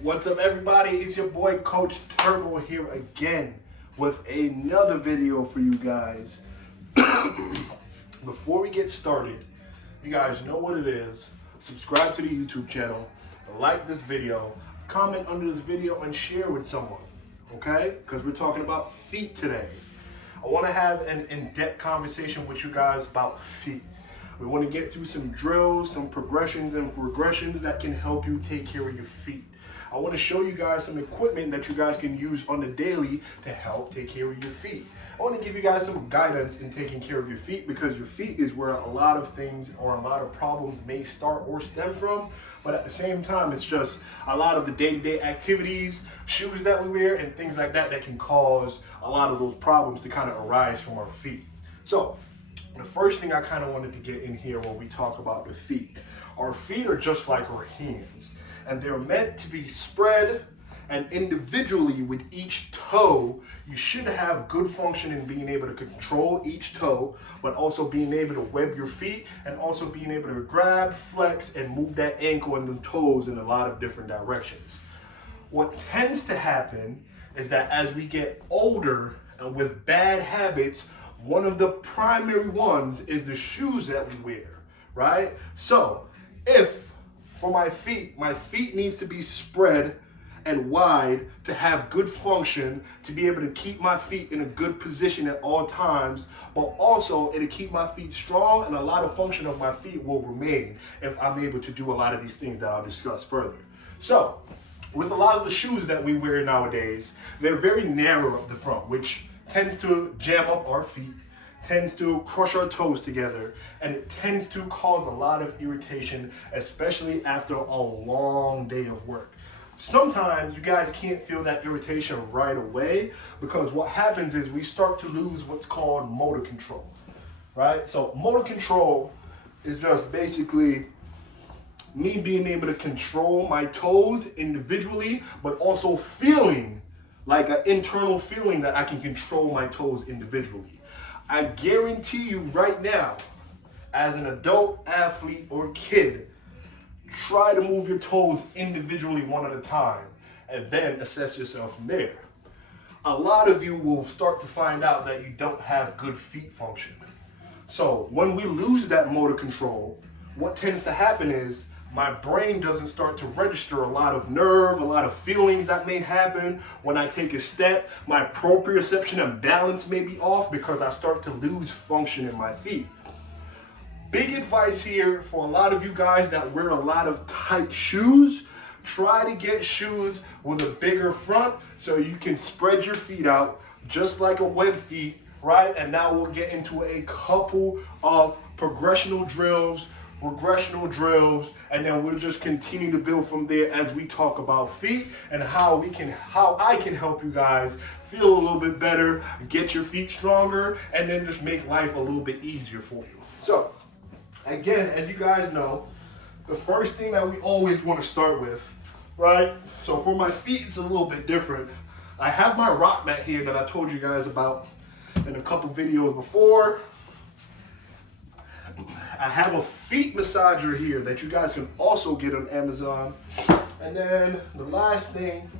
What's up, everybody? It's your boy Coach Turbo here again with another video for you guys. Before we get started, you guys know what it is. Subscribe to the YouTube channel, like this video, comment under this video, and share with someone, okay? Because we're talking about feet today. I want to have an in-depth conversation with you guys about feet. We want to get through some drills, some progressions and regressions that can help you take care of your feet. I want to show you guys some equipment that you guys can use on the daily to help take care of your feet. I want to give you guys some guidance in taking care of your feet, because your feet is where a lot of things or a lot of problems may start or stem from. But at the same time, it's just a lot of the day-to-day activities, shoes that we wear, and things like that that can cause a lot of those problems to kind of arise from our feet. So the first thing I kind of wanted to get in here when we talk about the feet, our feet are just like our hands, and they're meant to be spread, and individually with each toe, you should have good function in being able to control each toe, but also being able to web your feet and also being able to grab, flex, and move that ankle and the toes in a lot of different directions. What tends to happen is that as we get older and with bad habits, one of the primary ones is the shoes that we wear, right? So if for my feet needs to be spread and wide to have good function, to be able to keep my feet in a good position at all times, but also it'll keep my feet strong, and a lot of function of my feet will remain if I'm able to do a lot of these things that I'll discuss further. So with a lot of the shoes that we wear nowadays, they're very narrow up the front, which tends to jam up our feet, tends to crush our toes together, and it tends to cause a lot of irritation, especially after a long day of work. Sometimes you guys can't feel that irritation right away, because what happens is we start to lose what's called motor control, right? So motor control is just basically me being able to control my toes individually, but also feeling like an internal feeling that I can control my toes individually. I guarantee you right now, as an adult athlete or kid, try to move your toes individually one at a time and then assess yourself from there. A lot of you will start to find out that you don't have good feet function. So when we lose that motor control, what tends to happen is my brain doesn't start to register a lot of nerve, a lot of feelings that may happen when I take a step. My proprioception and balance may be off because I start to lose function in my feet. Big advice here for a lot of you guys that wear a lot of tight shoes: try to get shoes with a bigger front so you can spread your feet out just like a web feet, right? And now we'll get into a couple of progressional drills, regressional drills, and then we'll just continue to build from there as we talk about feet and how I can help you guys feel a little bit better, get your feet stronger, and then just make life a little bit easier for you. So again, as you guys know, the first thing that we always want to start with, right? So for my feet, it's a little bit different. I have my rock mat here that I told you guys about in a couple videos before. I have a feet massager here that you guys can also get on Amazon. And then the last thing,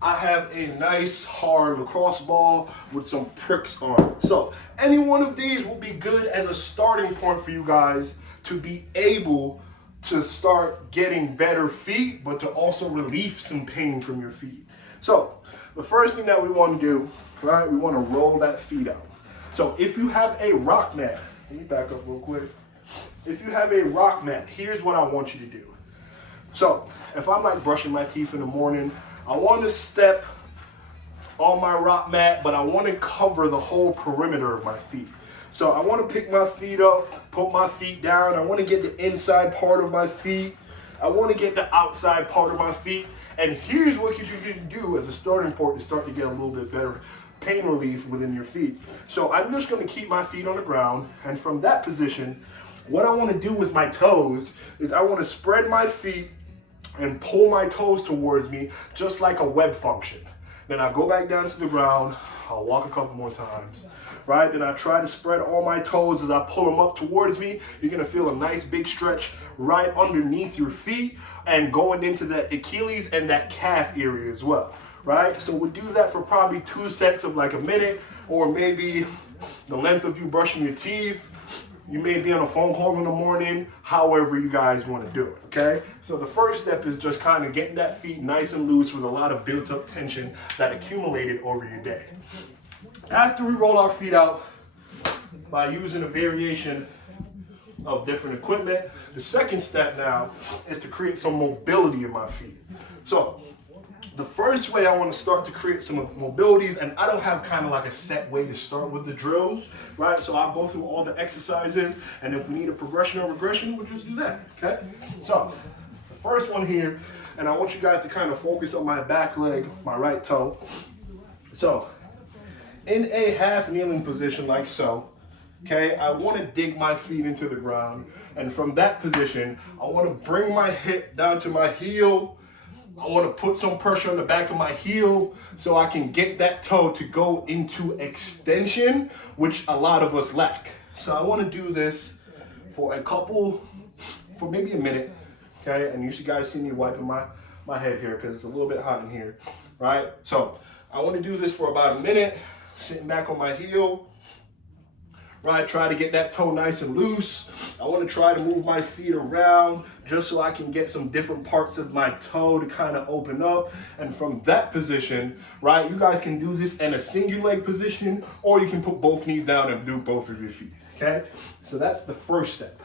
I have a nice hard lacrosse ball with some pricks on it. So any one of these will be good as a starting point for you guys to be able to start getting better feet, but to also relieve some pain from your feet. So the first thing that we want to do, right, we want to roll that feet out. So if you have a rock mat, let me back up real quick. If you have a rock mat, here's what I want you to do. So if I'm like brushing my teeth in the morning, I want to step on my rock mat, but I want to cover the whole perimeter of my feet. So I want to pick my feet up, put my feet down. I want to get the inside part of my feet. I want to get the outside part of my feet. And here's what you can do as a starting point to start to get a little bit better pain relief within your feet. So I'm just going to keep my feet on the ground, and from that position, what I want to do with my toes is I want to spread my feet and pull my toes towards me just like a web function. Then I go back down to the ground. I'll walk a couple more times, right? Then I try to spread all my toes as I pull them up towards me. You're gonna feel a nice big stretch right underneath your feet and going into the Achilles and that calf area as well, right? So we'll do that for probably 2 sets of like a minute, or maybe the length of you brushing your teeth. You may be on a phone call in the morning, however you guys want to do it, okay? So the first step is just kind of getting that feet nice and loose with a lot of built up tension that accumulated over your day. After we roll our feet out by using a variation of different equipment, the second step now is to create some mobility in my feet. So the first way I want to start to create some mobilities, and I don't have kind of like a set way to start with the drills, right? So I'll go through all the exercises, and if we need a progression or regression, we'll just do that, okay? So the first one here, and I want you guys to kind of focus on my back leg, my right toe. So in a half kneeling position like so, okay, I want to dig my feet into the ground, and from that position, I want to bring my hip down to my heel. I want to put some pressure on the back of my heel so I can get that toe to go into extension, which a lot of us lack. So I want to do this for maybe a minute, okay? And you guys see me wiping my head here because it's a little bit hot in here, right? So I want to do this for about a minute, sitting back on my heel, right? Try to get that toe nice and loose. I want to try to move my feet around just so I can get some different parts of my toe to kind of open up. And from that position, right, you guys can do this in a single leg position, or you can put both knees down and do both of your feet, okay? So that's the first step.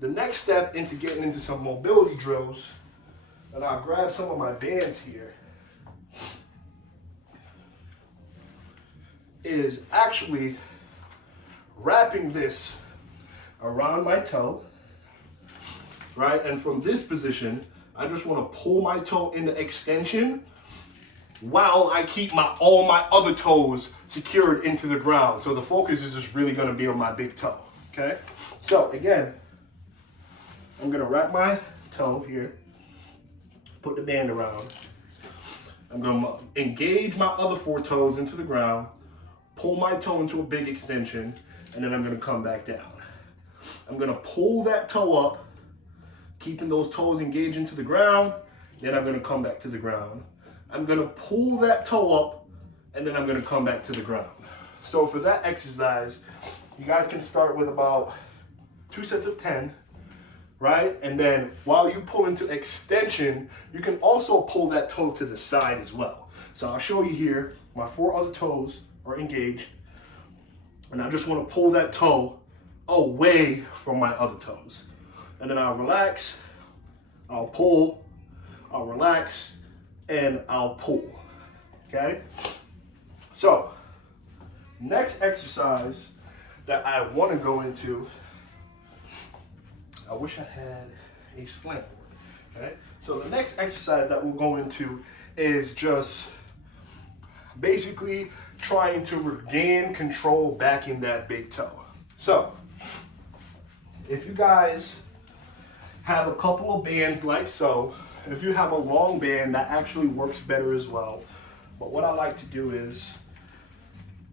The next step into getting into some mobility drills, and I'll grab some of my bands here, is actually wrapping this around my toe, right? And from this position, I just want to pull my toe into extension while I keep all my other toes secured into the ground. So the focus is just really going to be on my big toe, okay? So again, I'm going to wrap my toe here, put the band around. I'm going to engage my other 4 toes into the ground, pull my toe into a big extension, and then I'm going to come back down. I'm going to pull that toe up, keeping those toes engaged into the ground, then I'm going to come back to the ground. I'm going to pull that toe up, and then I'm going to come back to the ground. So for that exercise, you guys can start with about 2 sets of 10, right? And then while you pull into extension, you can also pull that toe to the side as well. So I'll show you here, my 4 other toes are engaged, and I just want to pull that toe away from my other toes. And then I'll relax, I'll pull, I'll relax, and I'll pull, okay? So, next exercise that I want to go into, I wish I had a slant board, okay? So the next exercise that we'll go into is just basically trying to regain control back in that big toe. So, if you guys have a couple of bands like so, if you have a long band, that actually works better as well. But what I like to do is,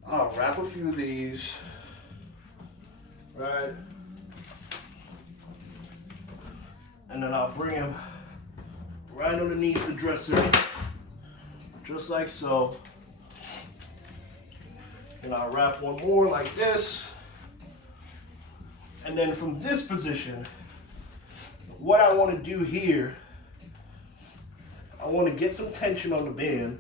I'll wrap a few of these, right? And then I'll bring them right underneath the dresser, just like so. And I'll wrap one more like this. And then from this position, what I want to do here, I want to get some tension on the band,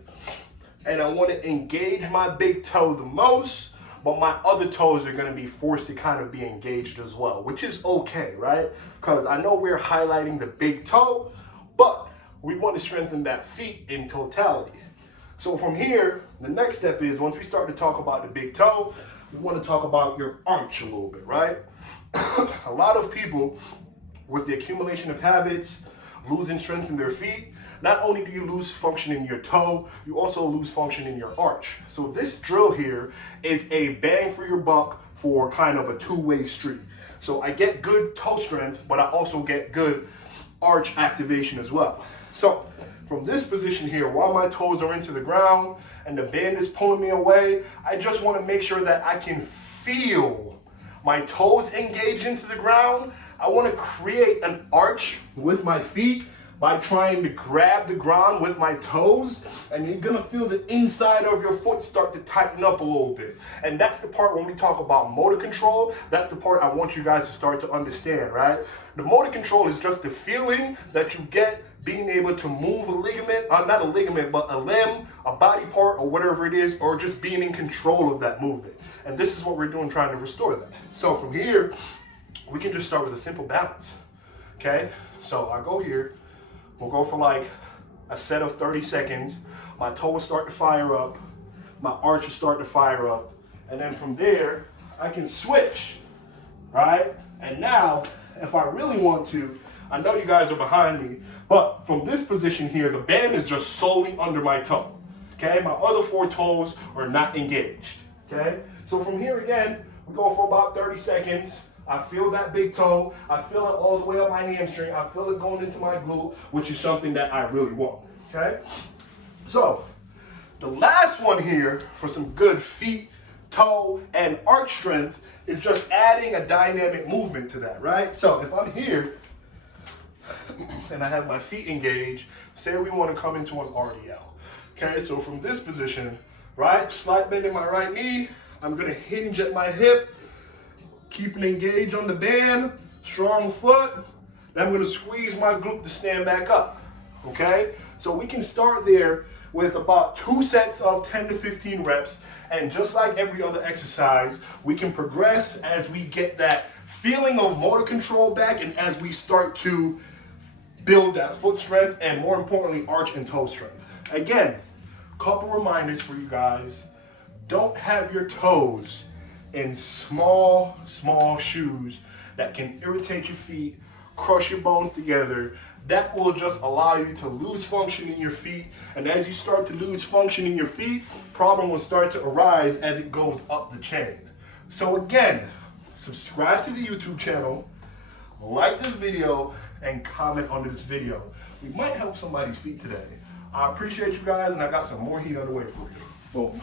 and I want to engage my big toe the most, but my other toes are going to be forced to kind of be engaged as well, which is okay, right? Because I know we're highlighting the big toe, but we want to strengthen that feet in totality. So from here, the next step is, once we start to talk about the big toe, we want to talk about your arch a little bit, right? A lot of people, with the accumulation of habits, losing strength in their feet, not only do you lose function in your toe, you also lose function in your arch. So this drill here is a bang for your buck for kind of a two-way street. So I get good toe strength, but I also get good arch activation as well. So from this position here, while my toes are into the ground and the band is pulling me away, I just want to make sure that I can feel my toes engage into the ground. I want to create an arch with my feet by trying to grab the ground with my toes, and you're gonna feel the inside of your foot start to tighten up a little bit. And that's the part when we talk about motor control, that's the part I want you guys to start to understand, right? The motor control is just the feeling that you get being able to move a ligament, not a ligament, but a limb, a body part, or whatever it is, or just being in control of that movement. And this is what we're doing, trying to restore that. So from here, we can just start with a simple balance, okay? So I go here, we'll go for like a set of 30 seconds. My toe will start to fire up, my arch will start to fire up, and then from there, I can switch, right? And now, if I really want to, I know you guys are behind me, but from this position here, the band is just solely under my toe, okay? My other 4 toes are not engaged, okay? So from here again, we go for about 30 seconds. I feel that big toe. I feel it all the way up my hamstring. I feel it going into my glute, which is something that I really want, okay? So the last one here for some good feet, toe, and arch strength is just adding a dynamic movement to that, right? So if I'm here and I have my feet engaged, say we want to come into an RDL, okay? So from this position, right, slight bend in my right knee, I'm gonna hinge at my hip, keeping engaged on the band, strong foot. Then I'm gonna squeeze my glute to stand back up, okay? So we can start there with about 2 sets of 10 to 15 reps, and just like every other exercise, we can progress as we get that feeling of motor control back and as we start to build that foot strength and, more importantly, arch and toe strength. Again, couple reminders for you guys. Don't have your toes in small shoes that can irritate your feet, crush your bones together. That will just allow you to lose function in your feet. And as you start to lose function in your feet, problem will start to arise as it goes up the chain. So again, subscribe to the YouTube channel, like this video, and comment under this video. We might help somebody's feet today. I appreciate you guys, and I got some more heat on the way for you. Boom.